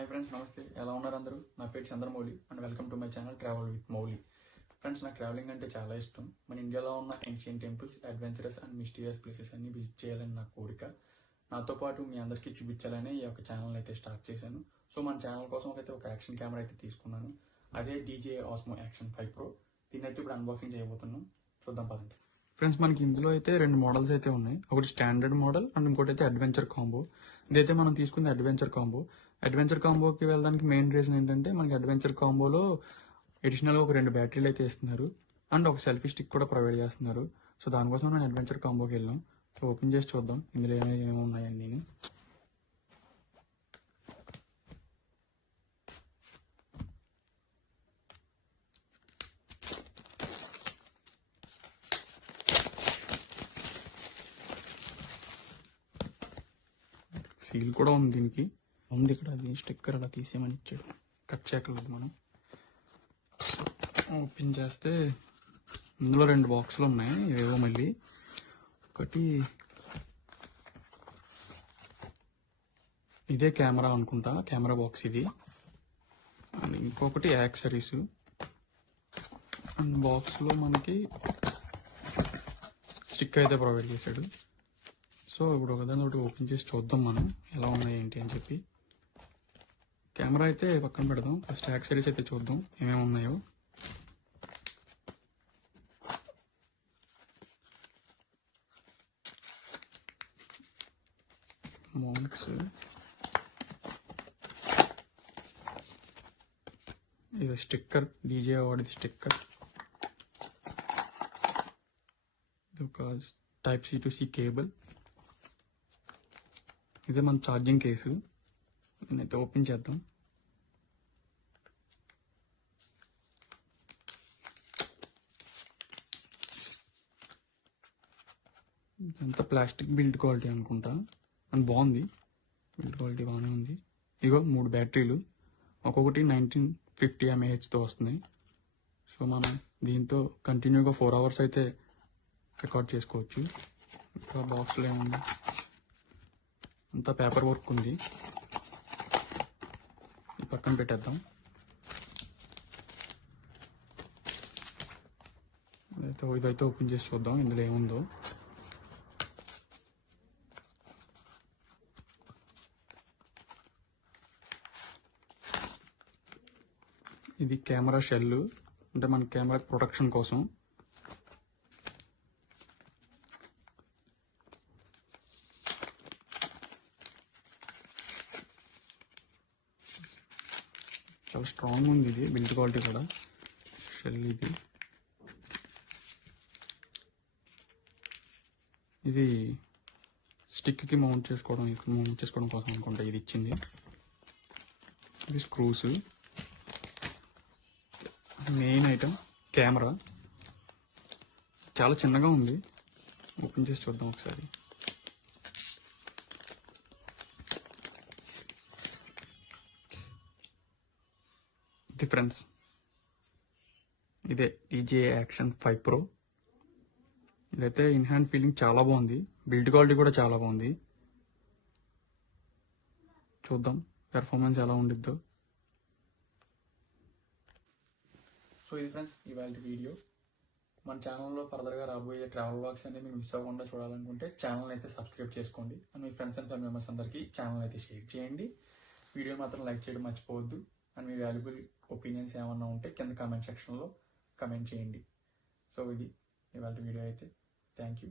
Hi friends, నమస్తే. ఎలా ఉన్నారు అందరూ? నా పేరు Chandramouli and welcome to my channel travel with Mouli. Friends, నాకు ట్రావెలింగ్ అంటే చాలా ఇష్టం. మన ఇండియాలో ఉన్న ancient temples, adventurous and mysterious places అన్ని విజిట్ చేయాలని నా కోరిక. నాతో పాటు మీ అందరికీ చూపించాలని ఈ యొక్క ఛానల్ అయితే స్టార్ట్ చేశాను. సో మన ఛానల్ కోసం అయితే ఒక యాక్షన్ కెమెరా అయితే తీసుకున్నాను. అదే DJI Osmo Action 5 Pro. దీన్ని అయితే ఇప్పుడు అన్బాక్సింగ్ చేయబోతున్నాం. చూద్దాం పదండి. ఫ్రెండ్స్, మనకి ఇందులో అయితే రెండు మోడల్స్ అయితే ఉన్నాయి. ఒకటి స్టాండర్డ్ మోడల్ అండ్ ఇంకోటి అయితే అడ్వెంచర్ కాంబో. ఇదైతే మనం తీసుకుంది అడ్వెంచర్ కాంబో. అడ్వెంచర్ కాంబోకి వెళ్ళడానికి మెయిన్ రీజన్ ఏంటంటే మనకి అడ్వెంచర్ కాంబోలో అడిషనల్గా ఒక 2 బ్యాటరీలు అయితే ఇస్తున్నారు అండ్ ఒక సెల్ఫీ స్టిక్ కూడా ప్రొవైడ్ చేస్తున్నారు. సో దానికోసం నేను అడ్వెంచర్ కాంబోకి వెళ్ళాం. సో ఓపెన్ చేసి చూద్దాం ఇందులో ఏమేమి ఉన్నాయని. నేను సీల్ కూడా ఉంది, దీనికి ఉంది ఇక్కడ. అది స్టిక్కర్ అలా తీసేయమని ఇచ్చాడు, కట్ చేయకలేదు. మనం ఓపెన్ చేస్తే ఇందులో 2 బాక్సులు ఉన్నాయి. ఇవేవో మళ్ళీ ఒకటి ఇదే కెమెరా అనుకుంటా, కెమెరా బాక్స్ ఇది. అండ్ ఇంకొకటి యాక్సరీస్. అండ్ బాక్స్లో మనకి స్టిక్ అయితే ప్రొవైడ్ చేశాడు. సో ఇప్పుడు ఒకదాని ఒకటి ఓపెన్ చేసి చూద్దాం మనం ఎలా ఉన్నాయి ఏంటి అని చెప్పి. కెమెరా అయితే పక్కన పెడదాం, ఫస్ట్ యాక్సరీస్ అయితే చూద్దాం ఏమేమి ఉన్నాయో. మౌంట్స్, ఇది స్టిక్కర్, DJI వాడిది స్టిక్కర్. ఇది ఒక Type-C to C కేబుల్. ఇదే మన ఛార్జింగ్ కేసు. నేనైతే ఓపెన్ చేద్దాం. ఇదంతా ప్లాస్టిక్ బిల్డ్ క్వాలిటీ అనుకుంటా అండ్ బాగుంది, బిల్డ్ క్వాలిటీ బాగానే ఉంది. ఇగో 3 బ్యాటరీలు, ఒక్కొక్కటి 1950 mAhతో వస్తున్నాయి. సో మనం దీంతో కంటిన్యూగా 4 hours అయితే రికార్డ్ చేసుకోవచ్చు. ఇంకా బాక్స్లో ఏముంది, అంతా పేపర్ వర్క్ ఉంది. ఈ పక్కన పెట్టేద్దాం. ఇదైతే ఓపెన్ చేసి చూద్దాం ఇందులో ఏముందో. ఇది కెమెరా షెల్, అంటే మన కెమెరా ప్రొటెక్షన్ కోసం. చాలా స్ట్రాంగ్ ఉంది, ఇది బిల్డ్ క్వాలిటీ కూడా. షెల్ ఇది స్టిక్కి మౌంట్ చేసుకోవడం కోసం అనుకుంటా ఇది ఇచ్చింది. ఇది స్క్రూస్. మెయిన్ ఐటమ్ కెమెరా, చాలా చిన్నగా ఉంది. ఓపెన్ చేసి చూద్దాం ఒకసారి. ఇది ఫ్రెండ్స్, ఇదే DJI Action 5 Pro. ఇదైతే ఇన్ హ్యాండ్ ఫీలింగ్ చాలా బాగుంది, బిల్డ్ క్వాలిటీ కూడా చాలా బాగుంది. చూద్దాం పెర్ఫార్మెన్స్ ఎలా ఉండిద్దో. సో ఇది ఫ్రెండ్స్ ఇవాళ వీడియో. మన ఛానల్లో ఫర్దర్గా రాబోయే ట్రావెల్ వ్లాగ్స్ అనేవి మీరు మిస్ అవ్వకుండా చూడాలనుకుంటే ఛానల్ అయితే సబ్స్క్రైబ్ చేసుకోండి. And me friends and family members అందరికీ ఛానల్ అయితే షేర్ చేయండి. వీడియో మాత్రం లైక్ చేయడం మర్చిపోవద్దు. అండ్ మీ వాల్యుబుల్ ఒపీనియన్స్ ఏమన్నా ఉంటే కింద కామెంట్ సెక్షన్లో కమెంట్ చేయండి. సో ఇది ఇవాళ వీడియో అయితే. Thank you.